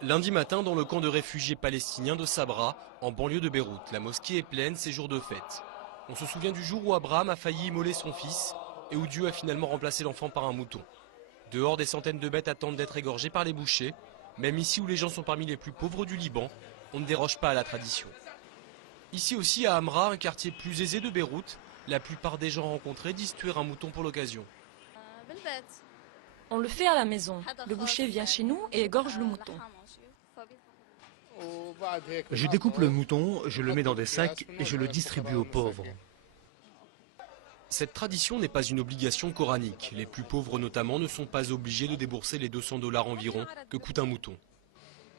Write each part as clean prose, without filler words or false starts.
Lundi matin, dans le camp de réfugiés palestiniens de Sabra, en banlieue de Beyrouth, la mosquée est pleine, c'est jour de fête. On se souvient du jour où Abraham a failli immoler son fils et où Dieu a finalement remplacé l'enfant par un mouton. Dehors, des centaines de bêtes attendent d'être égorgées par les bouchers. Même ici où les gens sont parmi les plus pauvres du Liban, on ne déroge pas à la tradition. Ici aussi à Hamra, un quartier plus aisé de Beyrouth, la plupart des gens rencontrés disent tuer un mouton pour l'occasion. On le fait à la maison. Le boucher vient chez nous et égorge le mouton. Je découpe le mouton, je le mets dans des sacs et je le distribue aux pauvres. Cette tradition n'est pas une obligation coranique. Les plus pauvres notamment ne sont pas obligés de débourser les 200 $ environ que coûte un mouton.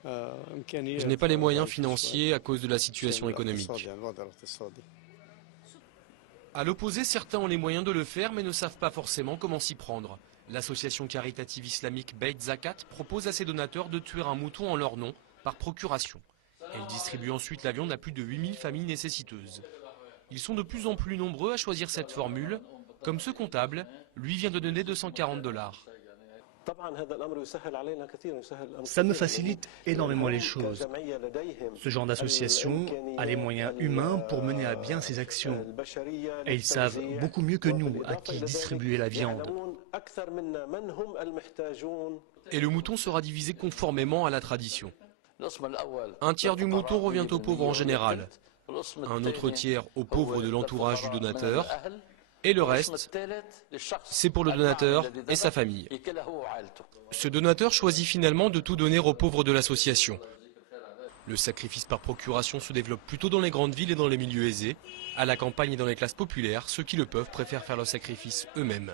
Je n'ai pas les moyens financiers à cause de la situation économique. À l'opposé, certains ont les moyens de le faire mais ne savent pas forcément comment s'y prendre. L'association caritative islamique Beit Zakat propose à ses donateurs de tuer un mouton en leur nom, par procuration. Elle distribue ensuite la viande à plus de 8000 familles nécessiteuses. Ils sont de plus en plus nombreux à choisir cette formule, comme ce comptable, lui vient de donner 240 $. Ça me facilite énormément les choses. Ce genre d'association a les moyens humains pour mener à bien ses actions. Et ils savent beaucoup mieux que nous à qui distribuer la viande. Et le mouton sera divisé conformément à la tradition. Un tiers du mouton revient aux pauvres en général, un autre tiers aux pauvres de l'entourage du donateur, et le reste, c'est pour le donateur et sa famille. Ce donateur choisit finalement de tout donner aux pauvres de l'association. Le sacrifice par procuration se développe plutôt dans les grandes villes et dans les milieux aisés. À la campagne et dans les classes populaires, ceux qui le peuvent préfèrent faire le sacrifice eux-mêmes.